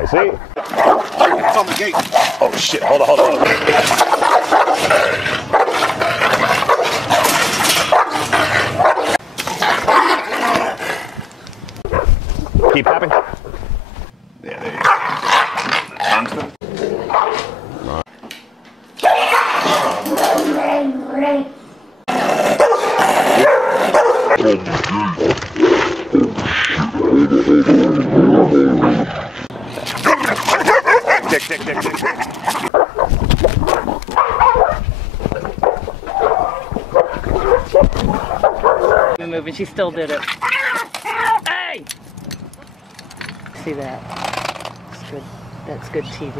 guy, see? It's on the gate. Oh shit, hold on. Keep tapping. Yeah, there you go. Constant. Tick. Move, and she still did it. Hey! See that? That's good. That's good TV.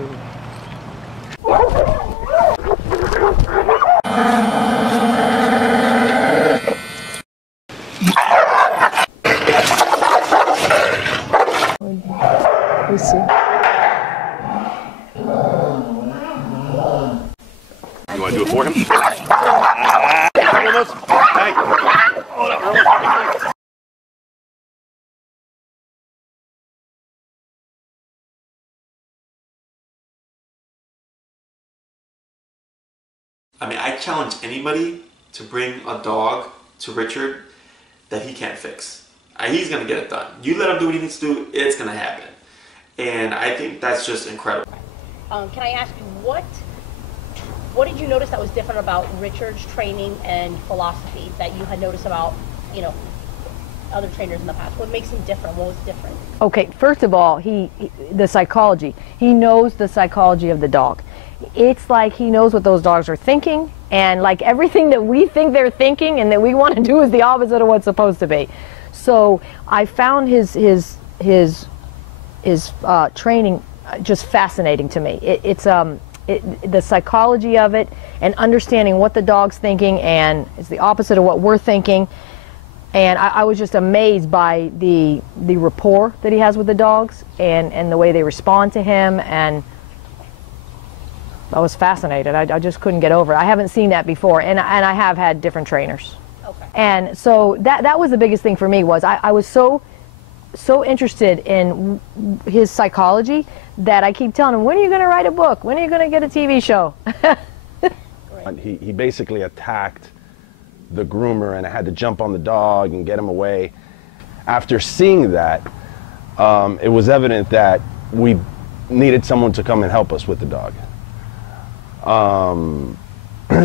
Let's see. You want to do it for him? Hey. Hold on. I mean, I challenge anybody to bring a dog to Richard that he can't fix. He's going to get it done. You let him do what he needs to do, it's going to happen. And I think that's just incredible. Can I ask you, what did you notice that was different about Richard's training and philosophy that you had noticed about, you know, other trainers in the past? What makes him different? What was different? Okay, first of all, the psychology. He knows the psychology of the dog. It's like he knows what those dogs are thinking, and like everything that we think they're thinking and that we want to do is the opposite of what's supposed to be. So I found his training just fascinating to me. The psychology of it and understanding what the dog's thinking, and it's the opposite of what we're thinking. And I was just amazed by the rapport that he has with the dogs and the way they respond to him, and I was fascinated. I just couldn't get over it. I haven't seen that before, and I have had different trainers. Okay. And so that was the biggest thing for me. Was I was so interested in his psychology that I keep telling him, when are you going to write a book? When are you going to get a TV show? He basically attacked the groomer, and I had to jump on the dog and get him away. After seeing that, it was evident that we needed someone to come and help us with the dog.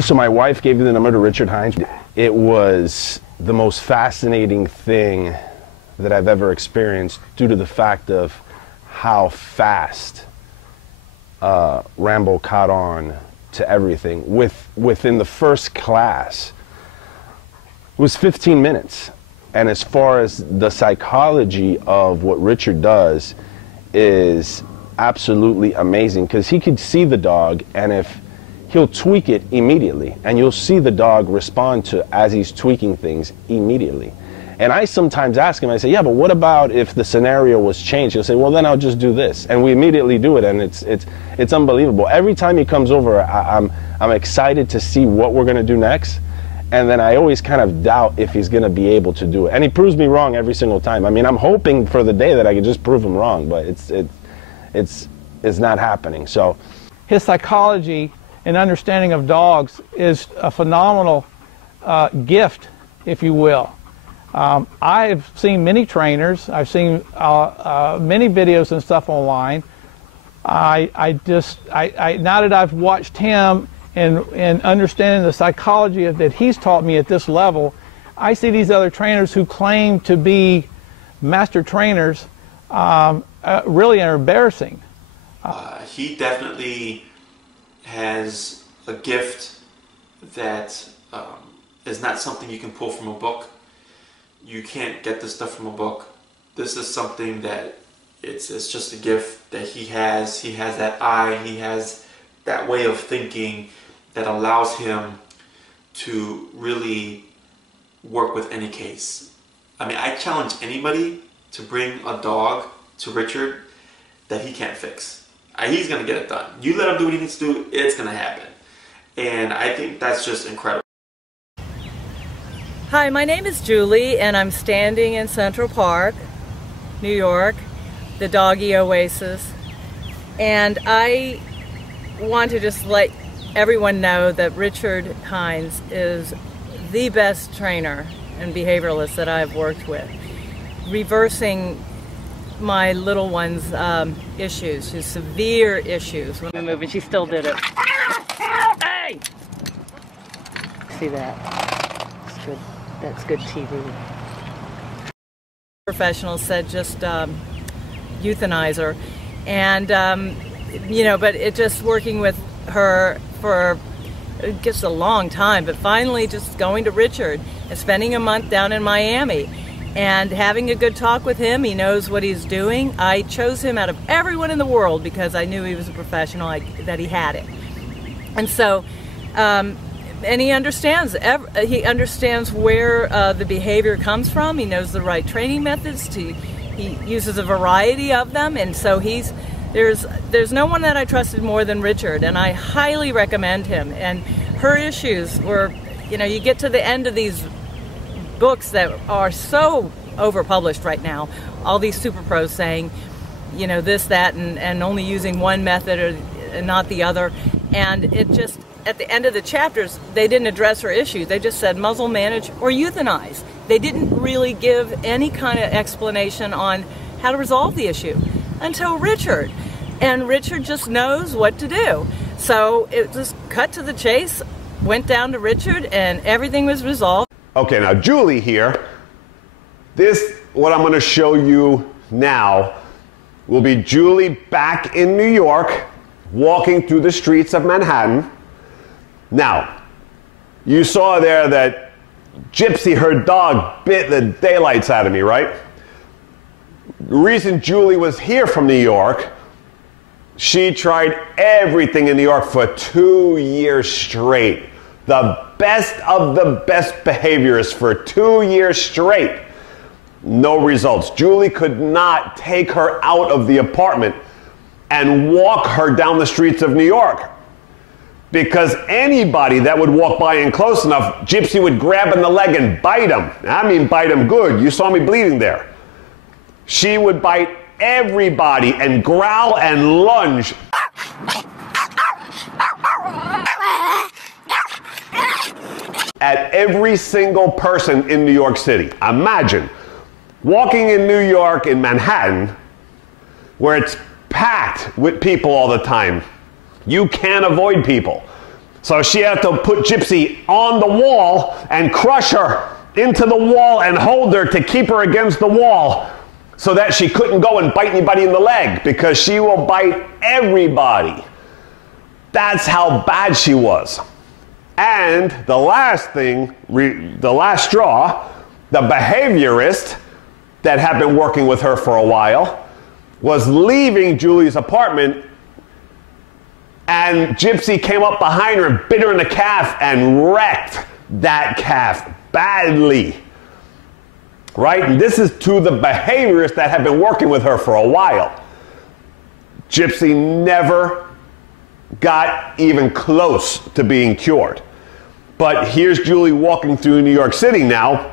So my wife gave me the number to Richard Hines. It was the most fascinating thing that I've ever experienced, due to the fact of how fast Rambo caught on to everything. Within the first class, it was 15 minutes. And as far as the psychology of what Richard does is absolutely amazing, because he could see the dog, and if he'll tweak it immediately, and you'll see the dog respond to as he's tweaking things immediately. And I sometimes ask him, I say, yeah, but what about if the scenario was changed? He'll say, well, then I'll just do this. And we immediately do it, and it's unbelievable. Every time he comes over, I'm excited to see what we're going to do next. And then I always kind of doubt if he's going to be able to do it. And he proves me wrong every single time. I mean, I'm hoping for the day that I can just prove him wrong, but it's not happening. So his psychology and understanding of dogs is a phenomenal gift, if you will. I've seen many trainers. I've seen many videos and stuff online. Now that I've watched him and understanding the psychology that he's taught me at this level, I see these other trainers who claim to be master trainers really are embarrassing. He definitely has a gift that is not something you can pull from a book. You can't get this stuff from a book. This is something that it's just a gift that he has. He has that eye, he has that way of thinking that allows him to really work with any case. I mean, I challenge anybody to bring a dog to Richard that he can't fix. He's going to get it done. You let him do what he needs to do, it's going to happen. And I think that's just incredible. Hi, my name is Julie, and I'm standing in Central Park, New York, the Doggy Oasis. And I want to just let everyone know that Richard Hines is the best trainer and behavioralist that I've worked with, reversing my little one's issues, his severe issues. When we move, and she still did it. Hey! See that? It's good. That's good TV. Professionals said just euthanize her, and but it just working with her for just a long time, but finally just going to Richard and spending a month down in Miami and having a good talk with him. He knows what he's doing. I chose him out of everyone in the world because I knew he was a professional, that he had it. And so, and he understands where the behavior comes from. He knows the right training methods. He uses a variety of them, and so there's no one that I trusted more than Richard, and I highly recommend him. And her issues were, you get to the end of these books that are so overpublished right now, all these super pros saying, this, that, and only using one method or not the other, and it just, at the end of the chapters, they didn't address her issues. They just said muzzle, manage, or euthanize. They didn't really give any kind of explanation on how to resolve the issue until Richard. And Richard just knows what to do. So it just cut to the chase, went down to Richard, and everything was resolved. Okay, now Julie here, what I'm going to show you now will be Julie back in New York, walking through the streets of Manhattan. Now, you saw there that Gypsy, her dog, bit the daylights out of me, right? The reason Julie was here from New York, she tried everything in New York for 2 years straight. The best of the best behaviorists for 2 years straight. No results. Julie could not take her out of the apartment and walk her down the streets of New York. Because anybody that would walk by and close enough, Gypsy would grab in the leg and bite him. I mean, bite him good. You saw me bleeding there. She would bite everybody and growl and lunge. At every single person in New York City. Imagine walking in New York, in Manhattan, where it's packed with people all the time. You can't avoid people. So she had to put Gypsy on the wall and crush her into the wall and hold her to keep her against the wall so that she couldn't go and bite anybody in the leg, because she will bite everybody. That's how bad she was. And the last thing, the last straw, the behaviorist that had been working with her for a while was leaving Julie's apartment, and Gypsy came up behind her and bit her in the calf and wrecked that calf badly. Right? And this is to the behaviorist that had been working with her for a while. Gypsy never got even close to being cured. But here's Julie walking through New York City now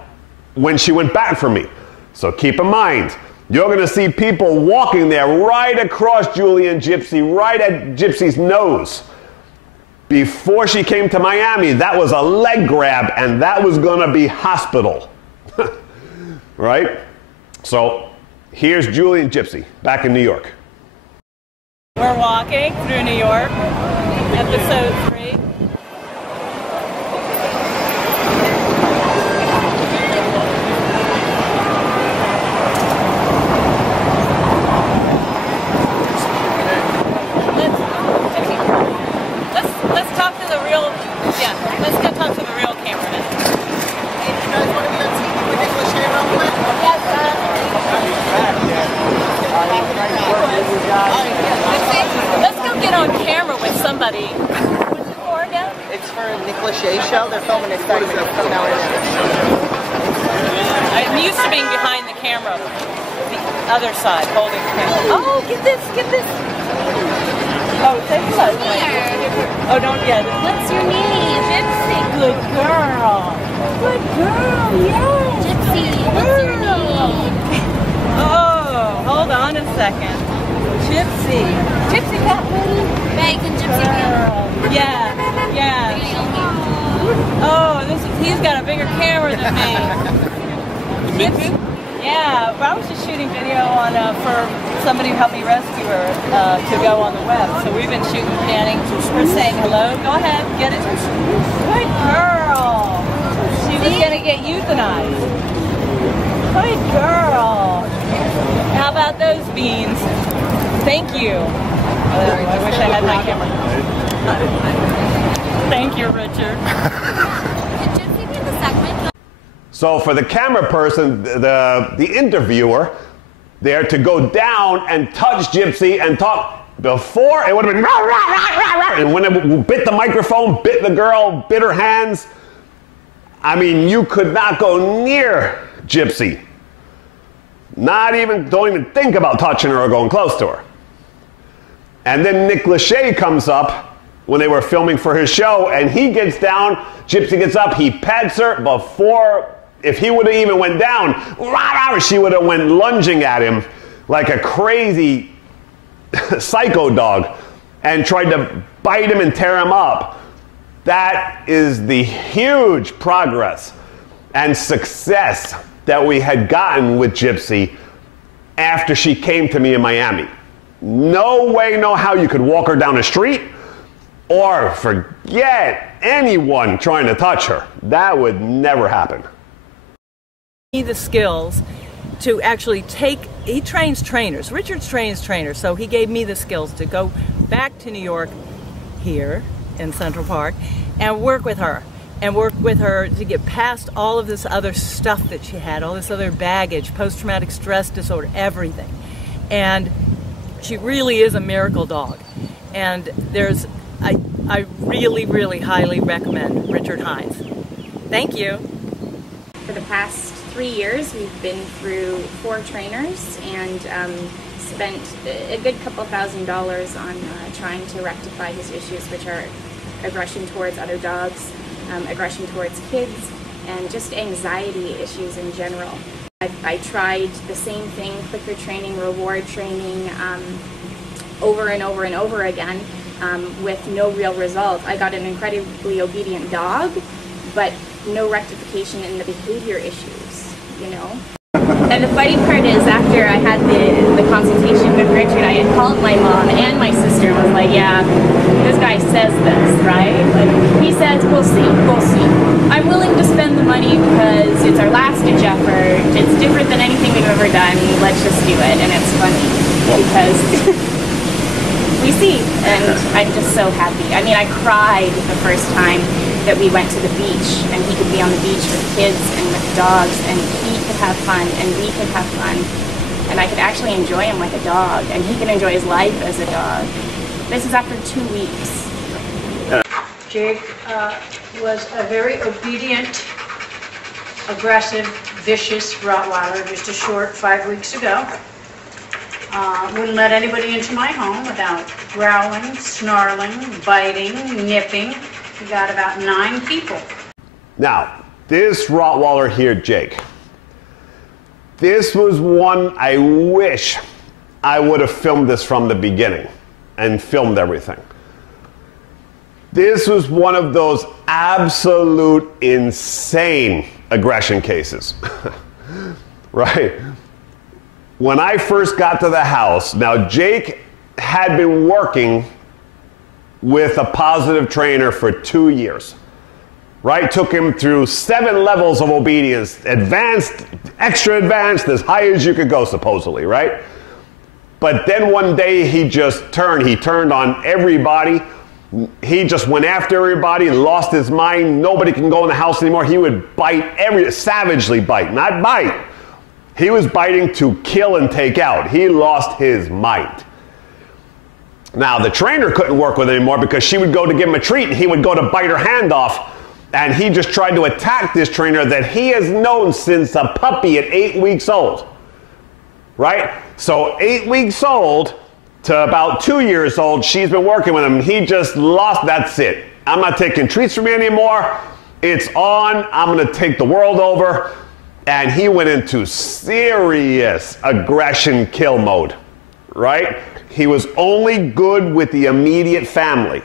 when she went back for me. So keep in mind, you're going to see people walking there right across Julie and Gypsy, right at Gypsy's nose. Before she came to Miami, that was a leg grab, and that was going to be hospital. Right? So here's Julie and Gypsy back in New York. We're walking through New York, episode 3. Let's talk to the real, let's go talk to the real cameraman. Hey, you guys want to be on TV with Nicholas Shea real quick? Let's go get on camera with somebody. What's it for again? It's for Nicholas Shea show. They're filming it starting in a couple hours. I'm used to being behind the camera, the other side, holding the camera. Oh, get this, get this. Oh, say hello. Oh, don't get it. What's your name? Gypsy. Good girl. Good girl, yes. Gypsy, what's your name? Oh, hold on a second. Gypsy. Gypsy cat lady? Bacon gypsy cat. Yeah, yeah. Oh, he's got a bigger camera than me. Gypsy? Yeah, but I was just shooting video on for somebody who helped me rescue her to go on the web. So we've been shooting, panning, her saying hello. Go ahead, get it. Good girl. She was going to get euthanized. Good girl. How about those beans? Thank you. I wish I had my camera. Thank you, Richard. Did Gypsy be in the segment? So for the camera person, the interviewer, there to go down and touch Gypsy and talk, before it would have been rah, rah, rah, rah, rah. And when it bit the microphone, bit the girl, bit her hands, I mean, you could not go near Gypsy. Don't even think about touching her or going close to her. And then Nick Lachey comes up when they were filming for his show, and he gets down, Gypsy gets up, he pets her before, if he would have even went down, she would have went lunging at him like a crazy psycho dog and tried to bite him and tear him up. That is the huge progress and success that we had gotten with Gypsy after she came to me in Miami. No way, no how you could walk her down the street or forget anyone trying to touch her. That would never happen. The skills to actually he trains trainers. Richard's trains trainers, so he gave me the skills to go back to New York here in Central Park and work with her to get past all of this other stuff that she had, all this other baggage, post-traumatic stress disorder, everything. And she really is a miracle dog. And I really, really highly recommend Richard Hines. Thank you. For the past 3 years, we've been through 4 trainers and spent a good couple $1,000s on trying to rectify his issues, which are aggression towards other dogs, aggression towards kids, and just anxiety issues in general. I tried the same thing, clicker training, reward training, over and over and over again with no real result. I got an incredibly obedient dog, but no rectification in the behavior issues, you know? And the funny part is, after I had the consultation with Richard, I had called my mom and my sister and was like, yeah, this guy says this, right? Like, he says, we'll see, we'll see. I'm willing to spend the money because it's our last-ditch effort. It's different than anything we've ever done. Let's just do it. And it's funny because we see, and I'm just so happy. I mean, I cried the first time that we went to the beach, and he could be on the beach with kids and with dogs, and he could have fun, and we could have fun, and I could actually enjoy him like a dog, and he can enjoy his life as a dog. This is after 2 weeks. Jake was a very obedient, aggressive, vicious Rottweiler just a short 5 weeks ago. Wouldn't let anybody into my home without growling, snarling, biting, nipping. We got about 9 people. Now, this Rottweiler here, Jake, this was one I wish I would have filmed this from the beginning and filmed everything. This was one of those absolute insane aggression cases, right? When I first got to the house, now Jake had been working with a positive trainer for 2 years, right? Took him through 7 levels of obedience, advanced, extra advanced, as high as you could go supposedly, right? But then one day he turned on everybody. He just went after everybody, lost his mind. Nobody can go in the house anymore. He would bite, savagely bite, not bite. He was biting to kill and take out. He lost his mind. Now, the trainer couldn't work with him anymore because she would go to give him a treat and he would go to bite her hand off. And he just tried to attack this trainer that he has known since a puppy at 8 weeks old. Right? So 8 weeks old to about 2 years old, she's been working with him. He just lost, that's it. I'm not taking treats from you anymore. It's on. I'm going to take the world over. And he went into serious aggression kill mode. right? He was only good with the immediate family.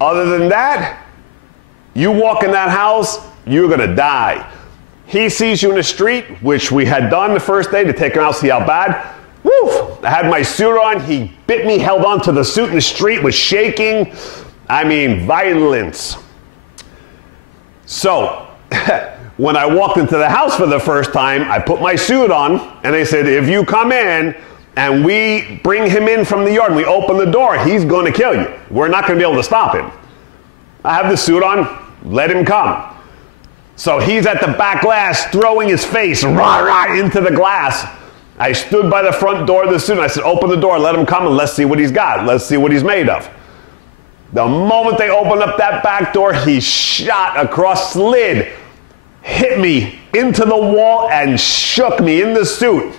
Other than that, you walk in that house, you're gonna die. He sees you in the street, which we had done the first day to take him out, see how bad. Woo! I had my suit on, he bit me, held on to the suit in the street, was shaking. I mean, violence. So, when I walked into the house for the first time, I put my suit on, and they said, if you come in and we bring him in from the yard and we open the door, he's going to kill you. We're not going to be able to stop him. I have the suit on, let him come. So he's at the back glass throwing his face rah, rah, into the glass. I stood by the front door of the suit and I said, open the door, let him come and let's see what he's got. Let's see what he's made of. The moment they opened up that back door, he shot across, slid, hit me into the wall and shook me in the suit.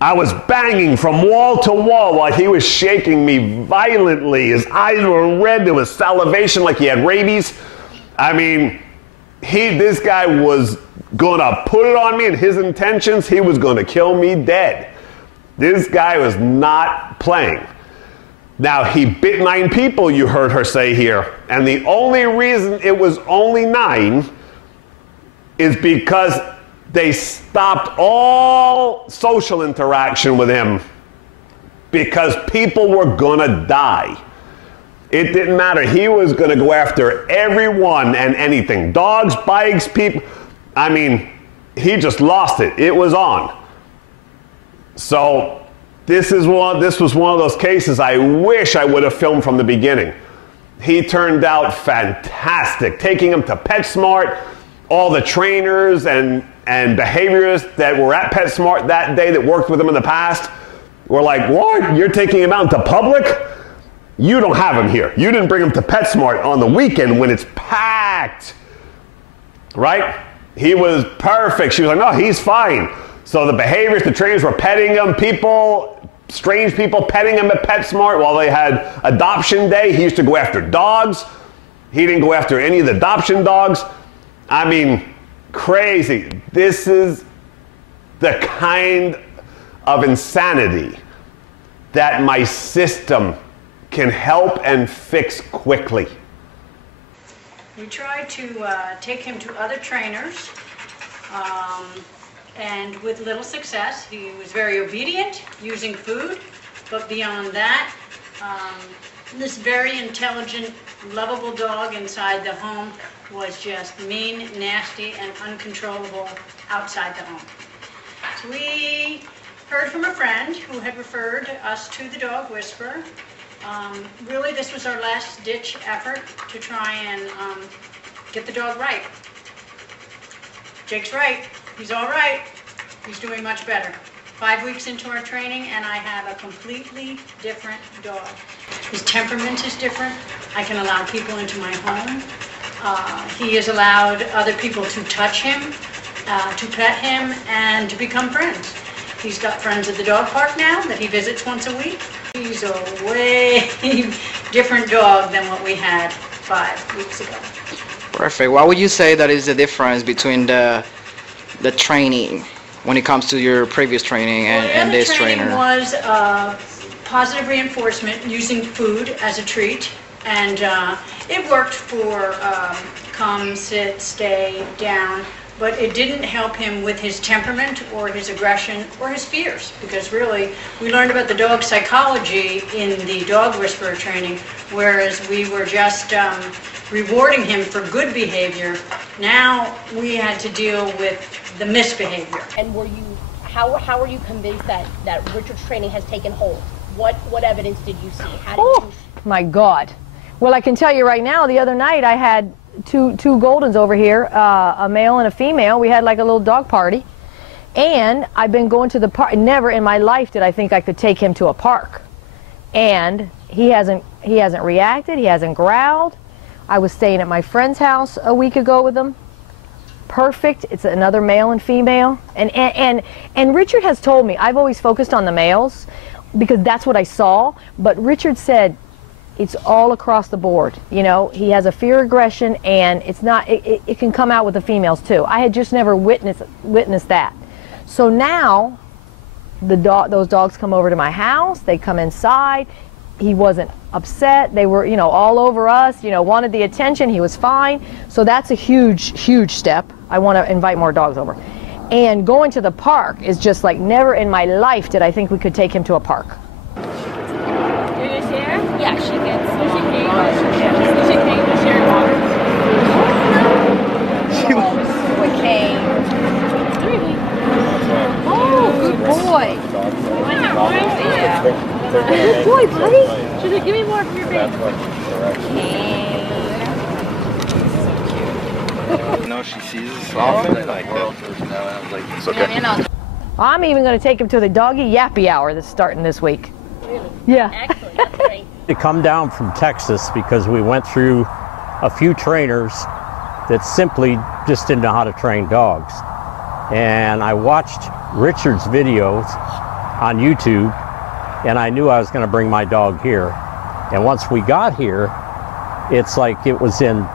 I was banging from wall to wall while he was shaking me violently. His eyes were red. There was salivation like he had rabies. I mean, this guy was going to put it on me, and his intentions, he was going to kill me dead. This guy was not playing. Now, he bit 9 people, you heard her say here. And the only reason it was only 9 is because they stopped all social interaction with him because people were gonna die. It didn't matter. He was gonna go after everyone and anything. Dogs, bikes, people. I mean, he just lost it. It was on. So this was one of those cases I wish I would have filmed from the beginning. He turned out fantastic. Taking him to PetSmart, all the trainers and behaviorists that were at PetSmart that day that worked with him in the past were like, what? You're taking him out into public? You don't have him here. You didn't bring him to PetSmart on the weekend when it's packed. Right? He was perfect. She was like, no, he's fine. So the behaviorists, the trainers were petting him. Strange people petting him at PetSmart while they had adoption day. He used to go after dogs. He didn't go after any of the adoption dogs. I mean, crazy. This is the kind of insanity that my system can help and fix quickly. We tried to take him to other trainers, and with little success. He was very obedient, using food, but beyond that, this very intelligent, lovable dog inside the home was just mean, nasty, and uncontrollable outside the home. So we heard from a friend who had referred us to the Dog Whisperer. Really, this was our last-ditch effort to try and get the dog right. Jake's right. He's all right. He's doing much better. 5 weeks into our training, and I have a completely different dog. His temperament is different. I can allow people into my home. He has allowed other people to touch him, to pet him, and to become friends. He's got friends at the dog park now that he visits once a week. He's a way different dog than what we had 5 weeks ago. Perfect. What would you say that is the difference between the training when it comes to your previous training and this trainer? The training was positive reinforcement using food as a treat, and it worked for come, sit, stay, down, but it didn't help him with his temperament or his aggression or his fears, because really we learned about the dog psychology in the Dog Whisperer training, whereas we were just rewarding him for good behavior. Now we had to deal with the misbehavior. And how were you convinced that Richard's training has taken hold? What evidence did you see? How did you... My God. Well, I can tell you right now, the other night I had two Goldens over here, a male and a female. We had like a little dog party. And I've been going to the park. Never in my life did I think I could take him to a park. And he hasn't reacted. He hasn't growled. I was staying at my friend's house a week ago with him. Perfect. It's another male and female. And Richard has told me, I've always focused on the males because that's what I saw. But Richard said, it's all across the board. You know, he has a fear aggression, and it's not. It can come out with the females too. I had just never witnessed that. So now, those dogs come over to my house, they come inside. He wasn't upset. They were, all over us, wanted the attention. He was fine. So that's a huge, huge step. I want to invite more dogs over. And going to the park is just like, never in my life did I think we could take him to a park. You gonna share? Yeah, she gets. Does she came? Does she came to share water? We came. 3 weeks. Oh, good boy. Yeah. Good boy, buddy. She's like, give me more from your face. No, she sees us often. Like, it's okay. I'm even going to take him to the doggy yappy hour that's starting this week. Yeah. Excellent. That's great. To come down from Texas because we went through a few trainers that simply just didn't know how to train dogs. And I watched Richard's videos on YouTube, and I knew I was going to bring my dog here. And once we got here, it's like it was in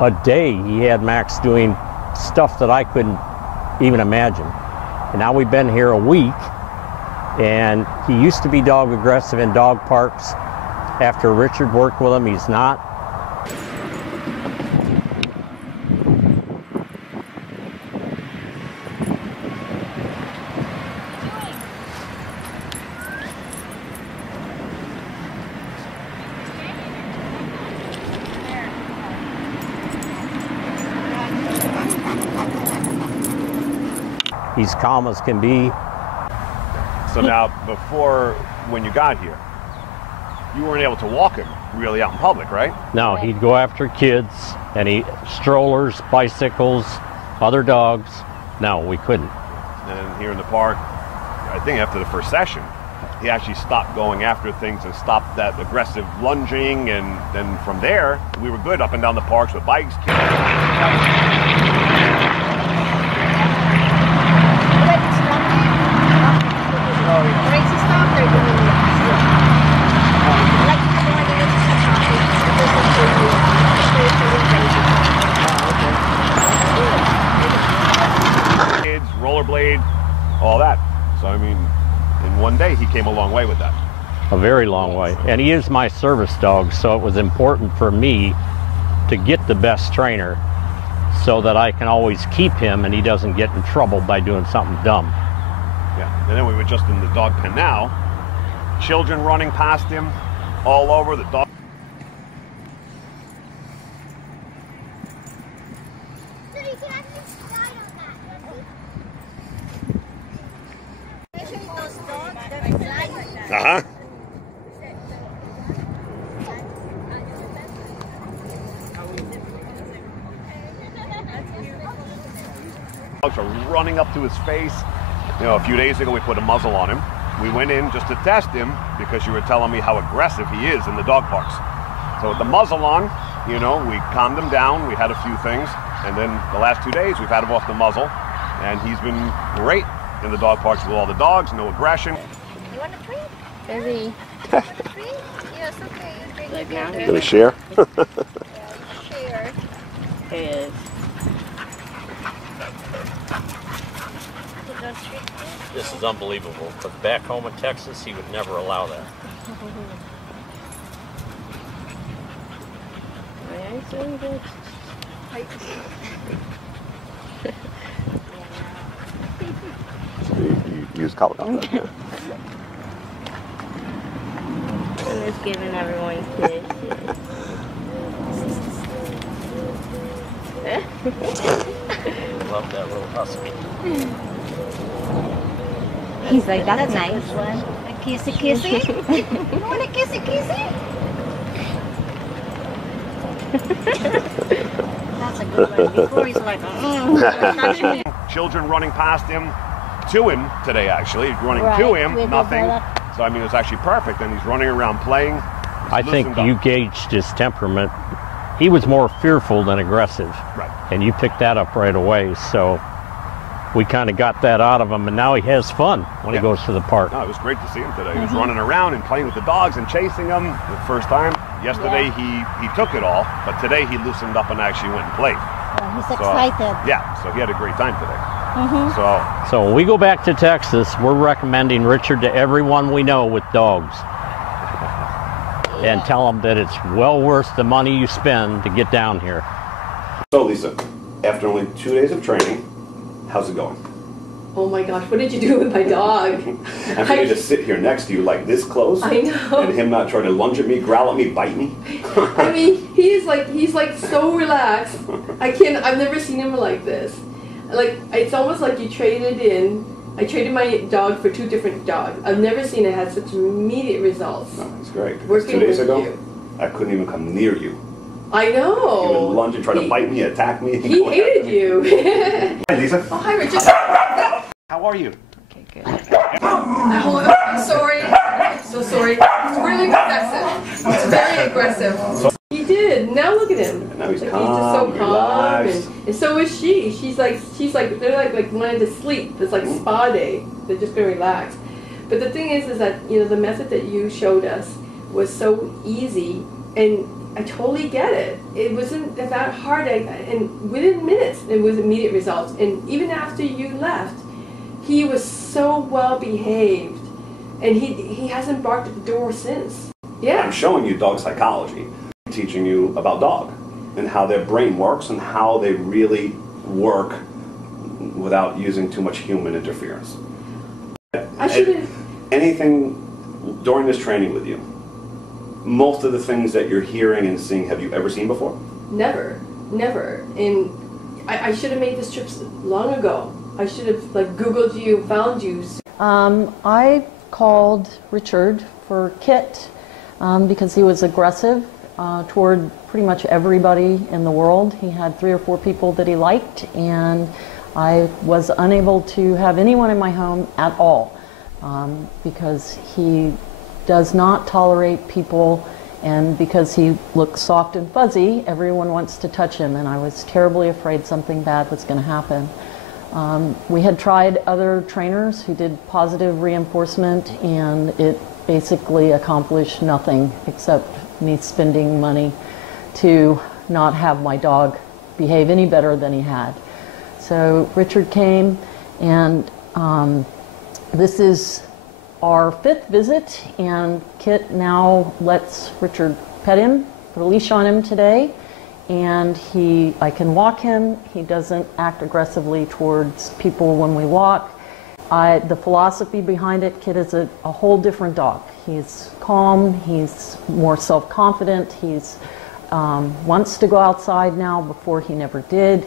a day he had Max doing stuff that I couldn't even imagine. And now we've been here a week, and he used to be dog aggressive in dog parks. After Richard worked with him, he's not. He's calm as can be. So now, before, when you got here, you weren't able to walk him really out in public, right? No, he'd go after kids, and strollers, bicycles, other dogs. No, we couldn't. And here in the park, I think after the first session, he actually stopped going after things and stopped that aggressive lunging, and then from there, we were good up and down the parks with bikes. Kids, rollerblade, all that. So I mean, in one day he came a long way with that. A very long way. And he is my service dog, so it was important for me to get the best trainer so that I can always keep him and he doesn't get in trouble by doing something dumb. Yeah, and then we were just in the dog pen now. Children running past him all over the dog. Uh-huh. Dogs are running up to his face. A few days ago we put a muzzle on him. We went in just to test him because you were telling me how aggressive he is in the dog parks. So with the muzzle on, we calmed him down. We had a few things. And then the last 2 days we've had him off the muzzle. And he's been great in the dog parks with all the dogs, no aggression. You want a treat? Baby. You want a treat? Yes, okay. You drink it. Gonna share? Share. Yes. This is unbelievable, but back home in Texas, he would never allow that. You use color. I'm just giving everyone kisses. Love that little husky. He's like, that's nice. A kissy kissy? You want a kissy kissy? That's a good one. Before he's like, Children running past him, to him today actually, running to him, nothing. So I mean, it's actually perfect, and he's running around playing. I think you gauged his temperament. He was more fearful than aggressive. Right. And you picked that up right away, so we kind of got that out of him, and now he has fun when he goes to the park. No, it was great to see him today. He was running around and playing with the dogs and chasing them the first time. Yesterday he took it all, but today he loosened up and actually went and played. he's excited. Yeah, so he had a great time today. So when we go back to Texas, we're recommending Richard to everyone we know with dogs. And tell them that it's well worth the money you spend to get down here. So Lisa, after only 2 days of training, how's it going? Oh my gosh, what did you do with my dog? And for me to sit here next to you like this close, I know. And him not try to lunge at me, growl at me, bite me. I mean, he's like so relaxed. I've never seen him like this. Like, it's almost like you traded in. I traded my dog for 2 different dogs. I've never seen it have such immediate results. No, it's great. Working 2 days with ago, you. I couldn't even come near you. I know. He would lunge and try to bite me, attack me. He hated you. Hi, Lisa. Oh, hi, Richard. How are you? Okay, good. I'm sorry. I'm so sorry. It's really aggressive. It's very aggressive. He did. Now look at him. And now he's like, calm, he's just so calm, relaxed. and so is she. She's like they're like wanting to sleep. It's like spa day. They're just gonna relax. But the thing is that the method that you showed us was so easy, and I totally get it. It wasn't that hard, and within minutes it was immediate results. And even after you left, he was so well behaved, and he hasn't barked at the door since. Yeah. I'm showing you dog psychology, teaching you about dog and how their brain works and how they really work without using too much human interference. I should Anything during this training with you, most of the things that you're hearing and seeing, have you ever seen before? Never. And I should have made this trip long ago. I should have Googled you, found you. I called Richard for Kit because he was aggressive toward pretty much everybody in the world. He had 3 or 4 people that he liked, and I was unable to have anyone in my home at all because he does not tolerate people, and because he looks soft and fuzzy, everyone wants to touch him, and I was terribly afraid something bad was going to happen. We had tried other trainers who did positive reinforcement, and it basically accomplished nothing except me spending money to not have my dog behave any better than he had. So Richard came, and this is our 5th visit, and Kit now lets Richard pet him, put a leash on him today, and I can walk him. He doesn't act aggressively towards people when we walk. The philosophy behind it, Kit is a whole different dog. He's calm, he's more self-confident, he's wants to go outside now before he never did.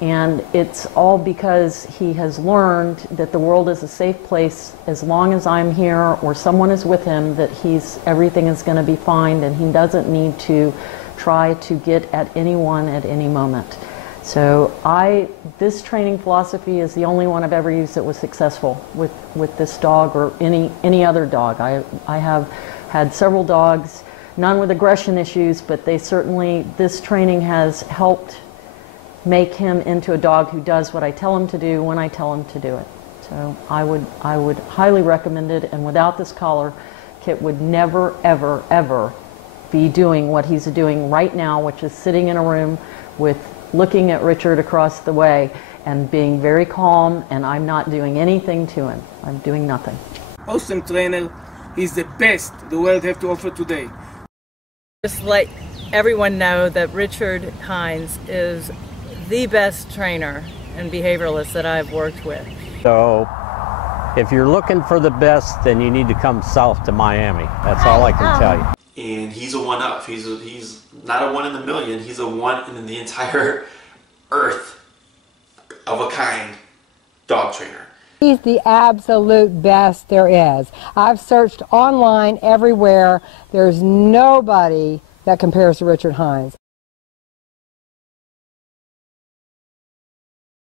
And it's all because he has learned that the world is a safe place as long as I'm here or someone is with him, that everything is going to be fine, and he doesn't need to try to get at anyone at any moment. So this training philosophy is the only one I've ever used that was successful with this dog or any other dog. I have had several dogs, none with aggression issues, but this training has helped make him into a dog who does what I tell him to do when I tell him to do it. So I would highly recommend it, and without this collar, Kit would never, ever, ever be doing what he's doing right now, which is sitting in a room looking at Richard across the way and being very calm, and I'm not doing anything to him. I'm doing nothing. Awesome trainer. He's the best the world have to offer today. Just let everyone know that Richard Hines is the best trainer and behavioralist that I've worked with. So if you're looking for the best, then you need to come south to Miami. That's all I can tell you. And he's a one-up. He's not a 1 in a million. He's a 1 in the entire earth of a kind dog trainer. He's the absolute best there is. I've searched online everywhere. There's nobody that compares to Richard Hines.